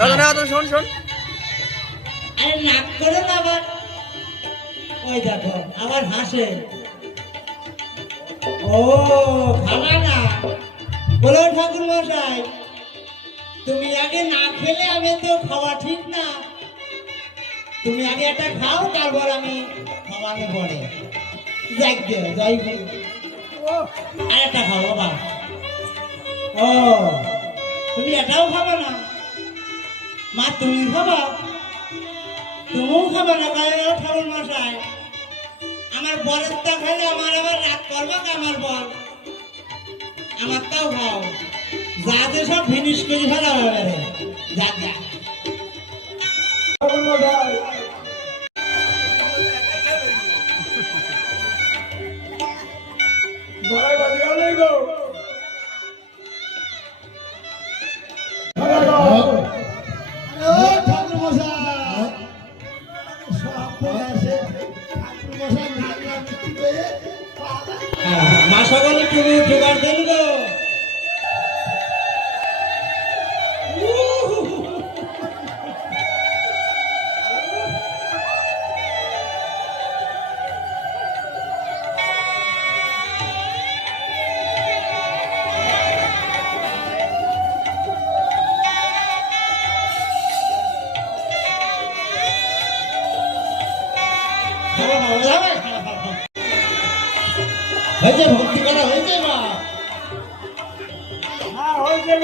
বাজানো তো শোন শোন। আরে আবার। আবার হাসে। ও না। ঠাকুর মশাই, তুমি আগে না খেলে আমি তো খাওয়া ঠিক না। তুমি আগে একটা খাও, তারপর আমি খাওয়ানো পরে। যাই যাই আর একটা খাও, বাবা। ও, তুমি এটাও খাবে না? মা, তুমি খাবা তুমিও খাবে না বাইরে ঠাকুর মশাই। আমার বরের তা খাইলে আমার আবার রাত করবা আমার বর? আমার তাও খাও যাতে সব ফিনিশ করে ফেলা হবে যা যা। মা সকলে তুমি জোগাড় দেন હજે ભક્તિ કરો હજે માં હા હોય છે